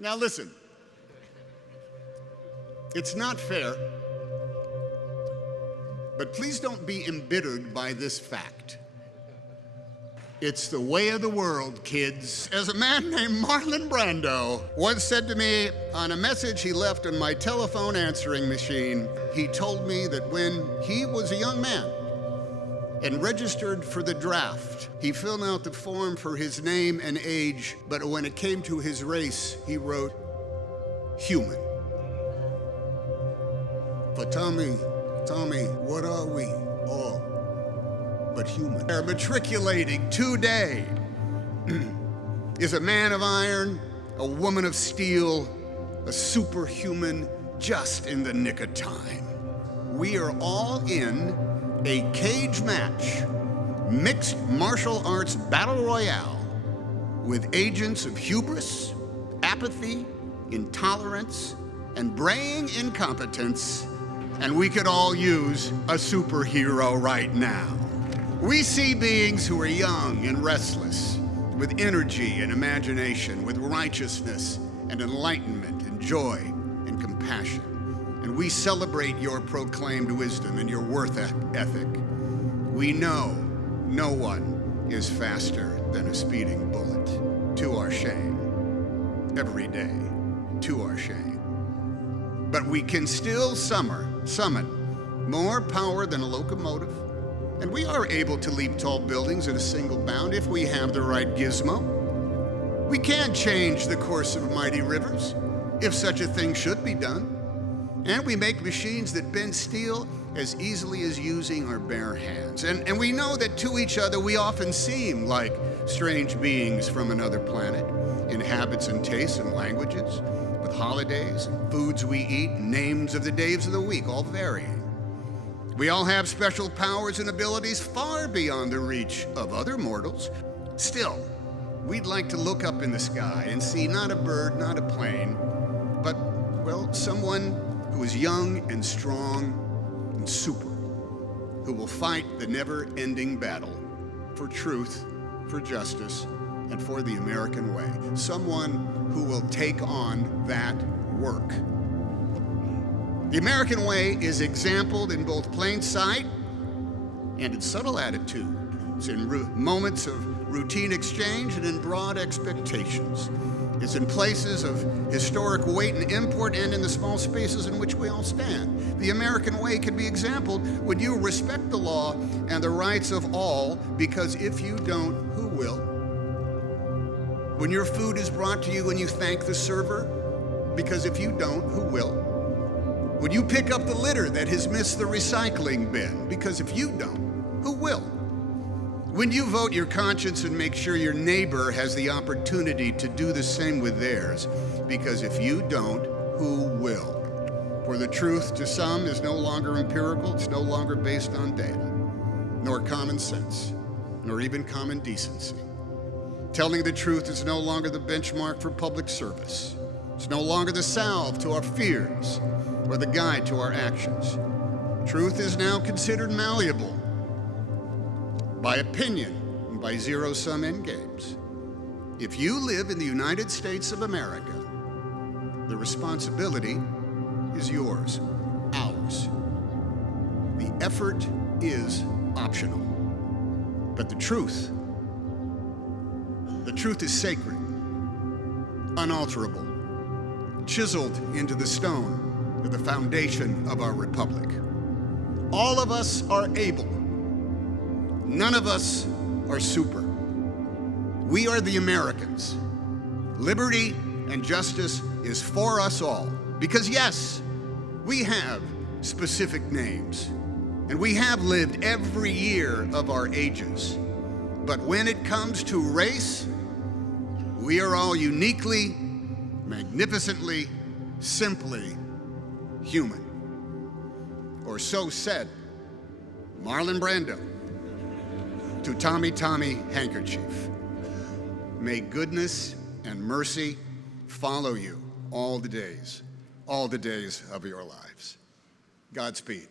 Now listen, it's not fair, but please don't be embittered by this fact. It's the way of the world, kids. As a man named Marlon Brando once said to me on a message he left on my telephone answering machine, he told me that when he was a young man and registered for the draft, he filled out the form for his name and age, but when it came to his race, he wrote, human. But Tommy, what are we all but human? They're matriculating today is a man of iron, a woman of steel, a superhuman just in the nick of time. We are all in a cage match, mixed martial arts battle royale with agents of hubris, apathy, intolerance, and braying incompetence, and we could all use a superhero right now. We see beings who are young and restless, with energy and imagination, with righteousness and enlightenment and joy and compassion. And we celebrate your proclaimed wisdom and your worth ethic. We know no one is faster than a speeding bullet, to our shame, every day, to our shame. But we can still summon more power than a locomotive, and we are able to leap tall buildings at a single bound if we have the right gizmo. We can change the course of mighty rivers, if such a thing should be done. And we make machines that bend steel as easily as using our bare hands. And we know that to each other we often seem like strange beings from another planet, in habits and tastes and languages, with holidays and foods we eat, and names of the days of the week, all varying. We all have special powers and abilities far beyond the reach of other mortals. Still, we'd like to look up in the sky and see not a bird, not a plane, but, well, someone who is young and strong and super, who will fight the never-ending battle for truth, for justice, and for the American way. Someone who will take on that work. The American way is exampled in both plain sight and in subtle attitude. It's in moments of routine exchange and in broad expectations. It's in places of historic weight and import and in the small spaces in which we all stand. The American way can be exampled when you respect the law and the rights of all, because if you don't, who will? When your food is brought to you and you thank the server, because if you don't, who will? When you pick up the litter that has missed the recycling bin, because if you don't, who will? When you vote your conscience and make sure your neighbor has the opportunity to do the same with theirs, because if you don't, who will? For the truth to some is no longer empirical, it's no longer based on data, nor common sense, nor even common decency. Telling the truth is no longer the benchmark for public service. It's no longer the salve to our fears or the guide to our actions. Truth is now considered malleable by opinion and by zero-sum endgames. If you live in the United States of America, the responsibility is yours, ours. The effort is optional. But the truth is sacred, unalterable, chiseled into the stone of the foundation of our republic. All of us are able. None of us are super. We are the Americans. Liberty and justice is for us all. Because yes, we have specific names, and we have lived every year of our ages. But when it comes to race, we are all uniquely, magnificently, simply human. Or so said Marlon Brando to Tommy Handkerchief. May goodness and mercy follow you all the days of your lives. Godspeed.